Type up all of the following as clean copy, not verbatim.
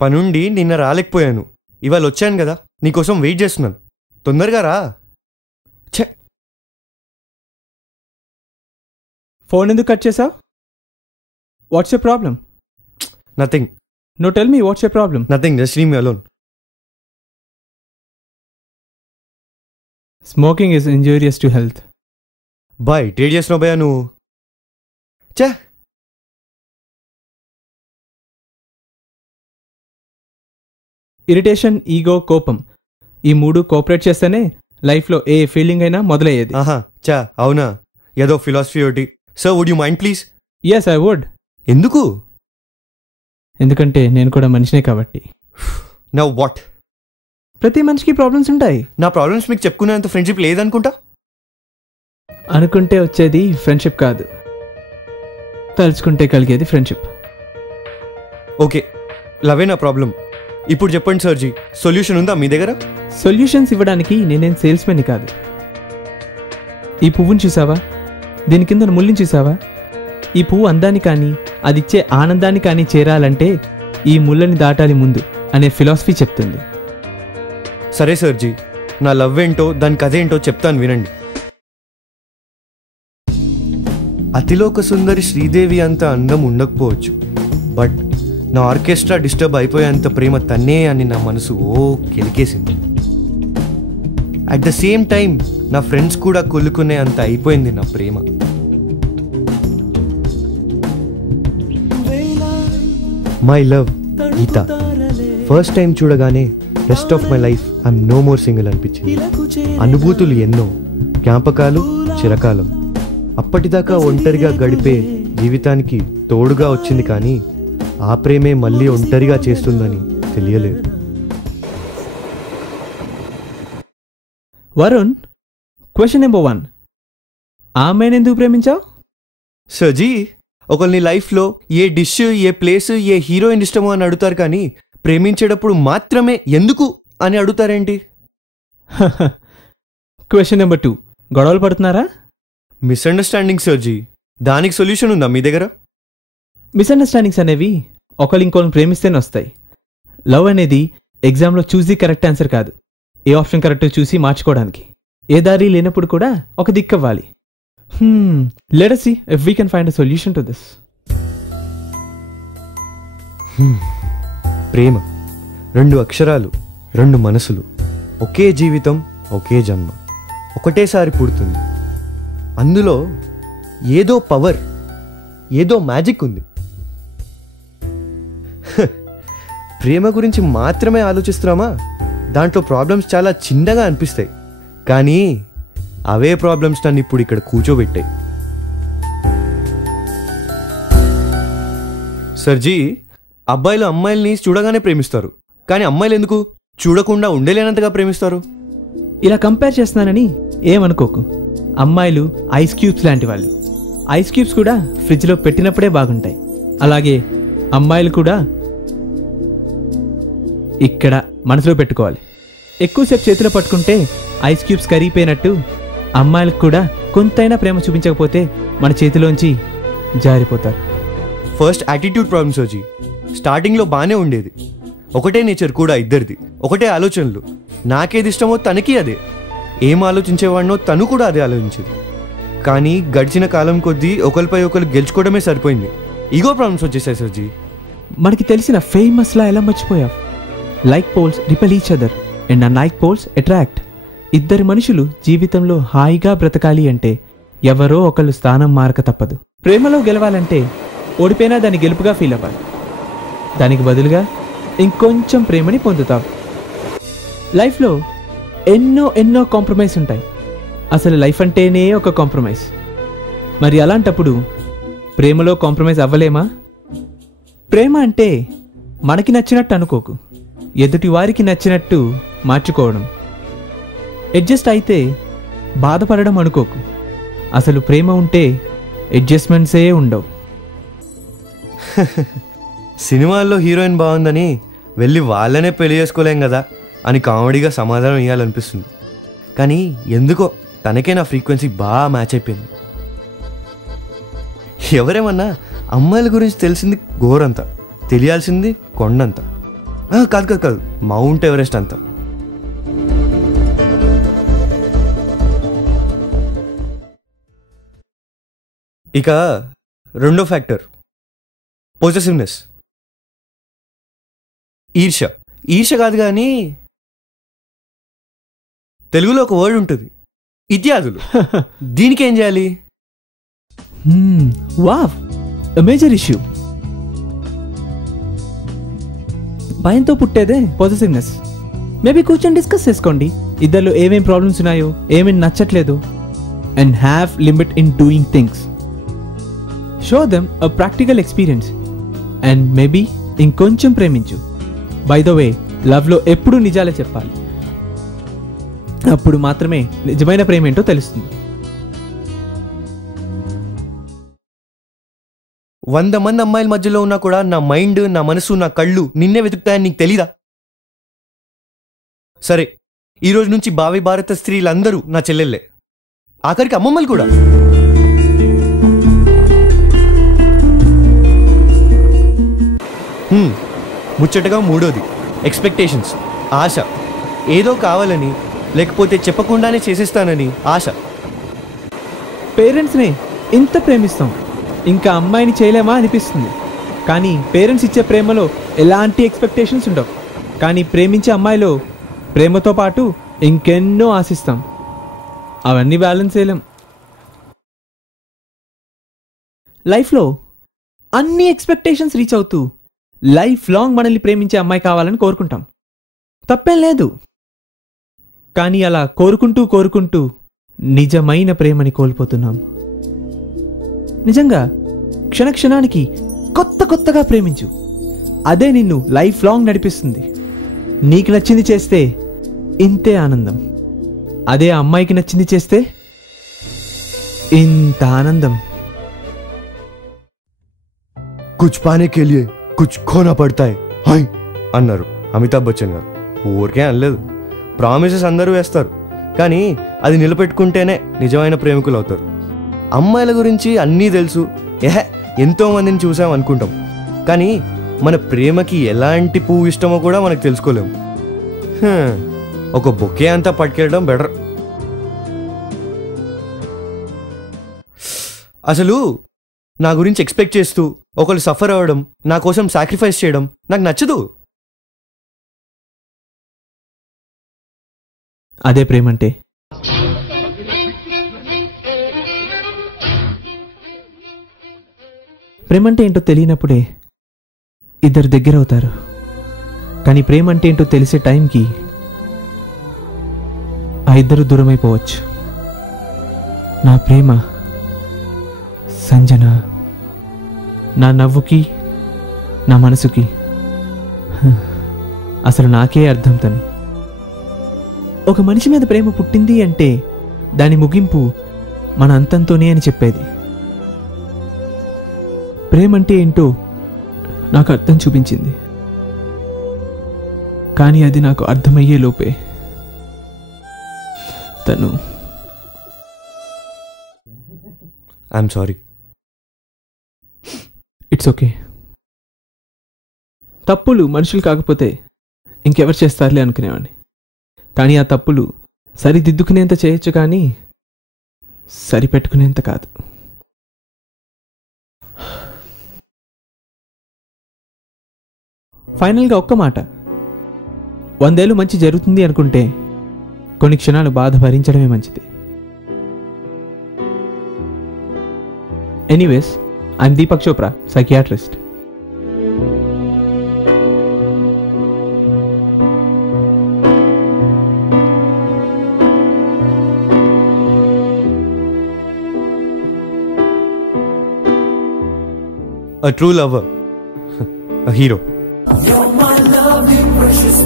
పనుండి నిన్న రాలేకపోయాను. ఇవాళ వచ్చాను కదా, నీకోసం వెయిట్ చేస్తున్నాను. తొందరగా రా. ఛే, ఫోన్ ఎందుకు కట్ చేసావు? What's your problem? Nothing. No tell me what's your problem. Nothing, just leave me alone. Smoking is injurious to health. Boy, trade చేస్తున్నావు భయ్యా నువ్వు. ఛే, ఇరిటేషన్, ఈగో, కోపం ఈ మూడు కోఆపరేట్ చేస్తేనే లైఫ్లో ఏ ఫీలింగ్ అయినా మొదలయ్యేది. ఆహా, చా అవునా? ఏదో ఫిలాసఫీ ఒకటి. Sir, would you mind please? Yes, I would. ఎందుకు? ఎందుకంటే నేను కూడా మనిషినే కాబట్టి. Now what? ప్రతి మనిషికి ప్రాబ్లమ్స్ ఉంటాయి. నా ప్రాబ్లమ్స్ మీకు చెప్పుకునేంత ఫ్రెండ్షిప్ లేదనుకుంటా. అనుకుంటే వచ్చేది ఫ్రెండ్షిప్ కాదు, తలుచుకుంటే కలిగేది ఫ్రెండ్షిప్. ఓకే, లవే నా ప్రాబ్లం. ఇప్పుడు చెప్పండి సర్జీ, సొల్యూషన్ ఉందా మీ దగ్గర? సొల్యూషన్స్ ఇవ్వడానికి నేనేం సేల్స్మెన్ని కాదు. ఈ పువ్వుని చూసావా? దీని కింద ముళ్ళని చూసావా? ఈ పువ్వు అందాన్ని కానీ అదిచ్చే ఆనందాన్ని కానీ చేరాలంటే ఈ ముళ్ళని దాటాలి ముందు అనే ఫిలాసఫీ చెప్తుంది. సరే సర్జీ, నా లవ్ ఏంటో దాని కథ ఏంటో చెప్తాను వినండి. అతిలోక సుందరి శ్రీదేవి అంత అందం ఉండకపోవచ్చు, బట్ నా ఆర్కెస్ట్రా డిస్టర్బ్ అయిపోయేంత ప్రేమ తన్నే అని నా మనసు కెలికేసింది. అట్ ద సేమ్ టైం నా ఫ్రెండ్స్ కూడా కొల్లుకునే అంత అయిపోయింది నా ప్రేమ. My love Geetha first time చూడగానే rest of my life I'm no more single అనిపించింది. అనుభూతులు ఎన్నో, జ్ఞాపకాలు చిరకాలం. అప్పటిదాకా ఒంటరిగా గడిపే జీవితానికి తోడుగా వచ్చింది, కానీ ఆ ప్రేమే మళ్ళీ ఒంటరిగా చేస్తుందని తెలియలేదు. వరుణ్, క్వశ్చన్ నెంబర్ 1, ఆమెను ఎందుకు ప్రేమించావు? సజీ, ఒకరిని లైఫ్లో ఏ డిష్, ఏ ప్లేస్, ఏ హీరోయిన్ ఇష్టమో అని అడుగుతారు, కానీ ప్రేమించేటప్పుడు మాత్రమే ఎందుకు అని అడుగుతారేంటి? క్వశ్చన్ నెంబర్ 2, గొడవలు పడుతున్నారా? మిస్అండర్స్టాండింగ్ సర్జీ, దానికి సొల్యూషన్ ఉందా మీ దగ్గర? మిస్అండర్స్టాండింగ్స్ అనేవి ఒకరు ఇంకోళ్ళని ప్రేమిస్తేనే వస్తాయి. లవ్ అనేది ఎగ్జామ్లో చూస్ ది కరెక్ట్ ఆన్సర్ కాదు, ఏ ఆప్షన్ కరెక్టో చూసి మార్చుకోవడానికి. ఏ దారి లేనప్పుడు కూడా ఒక దిక్కవ్వాలి. Let us see if we can find a solution to this. ప్రేమ 2 అక్షరాలు, 2 మనసులు, ఒకే జీవితం, ఒకే జన్మ, ఒకటేసారి పుడుతుంది. అందులో ఏదో పవర్, ఏదో మ్యాజిక్ ఉంది. ప్రేమ గురించి మాత్రమే ఆలోచిస్తున్నామా? దాంట్లో ప్రాబ్లమ్స్ చాలా చిన్నగా అనిపిస్తాయి, కానీ అవే ప్రాబ్లమ్స్ నన్ను ఇప్పుడు ఇక్కడ కూర్చోబెట్టాయి. సర్జీ, అబ్బాయిలు అమ్మాయిల్ని చూడగానే ప్రేమిస్తారు, కానీ అమ్మాయిలు ఎందుకు చూడకుండా ఉండలేనంతగా ప్రేమిస్తారు? ఇలా కంపేర్ చేస్తున్నానని ఏమనుకోకు. అమ్మాయిలు ఐస్ క్యూబ్స్ లాంటి వాళ్ళు. ఐస్ క్యూబ్స్ కూడా ఫ్రిడ్జ్లో పెట్టినప్పుడే బాగుంటాయి. అలాగే అమ్మాయిలు కూడా ఇక్కడ మనసులో పెట్టుకోవాలి. ఎక్కువసేపు చేతిలో పట్టుకుంటే ఐస్ క్యూబ్స్ కరిగిపోయినట్టు అమ్మాయిలకు కూడా కొంతైనా ప్రేమ చూపించకపోతే మన చేతిలోంచి జారిపోతారు. ఫస్ట్ యాటిట్యూడ్ ప్రాబ్లమ్ సర్జీ. స్టార్టింగ్లో బాగానే ఉండేది, ఒకటే నేచర్ కూడా ఇద్దరిది, ఒకటే ఆలోచనలు. నాకేది ఇష్టమో తనకి అదే, ఏం ఆలోచించేవాడినో తను కూడా అదే ఆలోచించేది. కానీ గడిచిన కాలం కొద్దీ ఒకరిపై ఒకరు గెలుచుకోవడమే సరిపోయింది. ఈగో ప్రాబ్లమ్స్ వచ్చేసాయి సర్జీ. మనకి తెలిసిన ఫేమస్ లా ఎలా మర్చిపోయావు? Like poles repel each other and unlike poles attract. ఇద్దరు మనుషులు జీవితంలో హాయిగా బ్రతకాలి అంటే ఎవరో ఒకళ్ళు స్థానం మారక తప్పదు. ప్రేమలో గెలవాలంటే ఓడిపోయినా దాన్ని గెలుపుగా ఫీల్ అవ్వాలి. దానికి బదులుగా ఇంకొంచెం ప్రేమని పొందుతావు. లైఫ్లో ఎన్నో ఎన్నో కాంప్రమైజ్ ఉంటాయి. అసలు లైఫ్ అంటేనే ఒక కాంప్రమైజ్. మరి అలాంటప్పుడు ప్రేమలో కాంప్రమైజ్ అవ్వలేమా? ప్రేమ అంటే మనకి నచ్చినట్టు అనుకోకు. ఎదుటి వారికి నచ్చినట్టు మార్చుకోవడం. అడ్జస్ట్ అయితే బాధపడడం అనుకోకు. అసలు ప్రేమ ఉంటే అడ్జస్ట్మెంట్సే ఉండవు. సినిమాల్లో హీరోయిన్ బాగుందని వెళ్ళి వాళ్ళనే పెళ్లి చేసుకోలేం కదా అని కామెడీగా సమాధానం ఇవ్వాలనిపిస్తుంది. కానీ ఎందుకో తనకే నా ఫ్రీక్వెన్సీ బాగా మ్యాచ్ అయిపోయింది. ఎవరేమన్నా అమ్మాయిల గురించి తెలిసింది గోరంత, తెలియాల్సింది కొండంత. కాదు కాదు కాదు, మౌంట్ ఎవరెస్ట్ అంత. ఇక రెండో ఫ్యాక్టర్ పొజెసివ్నెస్. ఈర్ష్య. ఈర్ష్య కాదు కానీ తెలుగులో ఒక వర్డ్ ఉంటుంది, ఇత్యాదులు. దీనికి ఏం చేయాలి? Wow, major issue. భయంతో పుట్టేదే పొజెసివ్నెస్. మేబీ కూర్చొని డిస్కస్ చేసుకోండి, ఇద్దరిలో ఏమేం ప్రాబ్లమ్స్ ఉన్నాయో, ఏమేమి నచ్చట్లేదు. And have limit in doing things. Show them a practical experience. And maybe ఇంకొంచెం ప్రేమించు. బై ద వే, లవ్లో ఎప్పుడూ నిజాలే చెప్పాలి. అప్పుడు మాత్రమే నిజమైన ప్రేమ ఏంటో తెలుస్తుంది. 100 మంది అమ్మాయిల మధ్యలో ఉన్నా కూడా నా మైండ్, నా మనసు, నా కళ్ళు నిన్నే వెతుకుతాయని నీకు తెలీదా? సరే, ఈరోజు నుంచి భావి భారత స్త్రీలందరూ నా చెల్లెళ్ళే, ఆఖరికి అమ్మమ్మలు కూడా. ముచ్చటగా మూడోది ఎక్స్పెక్టేషన్స్, ఆశ. ఏదో కావాలని, లేకపోతే చెప్పకుండానే చేసేస్తానని ఆశ. పేరెంట్స్ని ఇంత ప్రేమిస్తాం, ఇంకా అమ్మాయిని చేయలేమా అనిపిస్తుంది. కానీ పేరెంట్స్ ఇచ్చే ప్రేమలో ఎలాంటి ఎక్స్పెక్టేషన్స్ ఉండవు. కానీ ప్రేమించే అమ్మాయిలో ప్రేమతో పాటు ఇంకెన్నో ఆశిస్తాం. అవన్నీ బ్యాలెన్స్ చేయలేం. లైఫ్లో అన్ని ఎక్స్పెక్టేషన్స్ రీచ్ అవుతూ లైఫ్ లాంగ్ మనల్ని ప్రేమించే అమ్మాయి కావాలని కోరుకుంటాం. తప్పేం లేదు. కానీ అలా కోరుకుంటూ కోరుకుంటూ నిజమైన ప్రేమని కోల్పోతున్నాం. నిజంగా క్షణక్షణానికి కొత్త కొత్తగా ప్రేమించు. అదే నిన్ను లైఫ్ లాంగ్ నడిపిస్తుంది. నీకు నచ్చింది చేస్తే ఇంతే ఆనందం. అదే అమ్మాయికి నచ్చింది చేస్తే ఇంత ఆనందం. కుచ్ పానే కే లియే కుచ్ ఖోనా పడతాయ్ హై అన్నారు అమితాబ్ బచ్చన్ గారు. ఊరికే అనలేదు. ప్రామిసెస్ అందరూ వేస్తారు, కానీ అది నిలబెట్టుకుంటేనే నిజమైన ప్రేమికులు అవుతారు. అమ్మాయిల గురించి అన్నీ తెలుసు, ఎంతో మందిని చూసాం అనుకుంటాం. కానీ మన ప్రేమకి ఎలాంటి పువ్వు ఇష్టమో కూడా మనకు తెలుసుకోలేము. ఒక బొకే అంతా పట్టుకెళ్ళడం బెటర్. అసలు నా గురించి ఎక్స్పెక్ట్ చేస్తూ ఒకరు సఫర్ అవ్వడం, నా కోసం సాక్రిఫైస్ చేయడం నాకు నచ్చదు. అదే ప్రేమంటే. ప్రేమంటే ఏంటో తెలియనప్పుడే ఇద్దరు దగ్గర అవుతారు. కానీ ప్రేమంటే ఏంటో తెలిసే టైంకి ఆ ఇద్దరు దూరమైపోవచ్చు. నా ప్రేమ సంజన, నా నవ్వుకి, నా మనసుకి అసలు నాకే అర్థం. తను ఒక మనిషి మీద ప్రేమ పుట్టింది అంటే దాని ముగింపు మన అంతంతోనే అని చెప్పేది. ప్రేమంటే ఏంటో నాకు అర్థం చూపించింది. కానీ అది నాకు అర్థమయ్యే లోపే తను. I'm sorry. It's okay. తప్పులు మనుషులు కాకపోతే ఇంకెవరు చేస్తారులే అనుకునేవాడిని. కానీ ఆ తప్పులు సరిదిద్దుకునేంత చేయొచ్చు, కానీ సరిపెట్టుకునేంత కాదు. ఫైనల్గా ఒక్క మాట, 100 ఏళ్ళు మంచి జరుగుతుంది అనుకుంటే కొన్ని క్షణాలు బాధ భరించడమే మంచిది. Anyways, I'm Deepak Chopra, psychiatrist. A true lover, a hero. You're my loving precious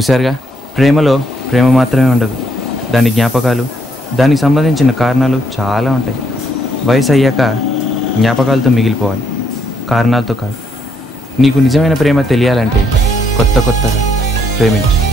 చూశారుగా, ప్రేమలో ప్రేమ మాత్రమే ఉండదు, దాని జ్ఞాపకాలు, దానికి సంబంధించిన కారణాలు చాలా ఉంటాయి. వయసు అయ్యాక జ్ఞాపకాలతో మిగిలిపోవాలి, కారణాలతో కాదు. నీకు నిజమైన ప్రేమ తెలియాలంటే కొత్తగా ప్రేమించు.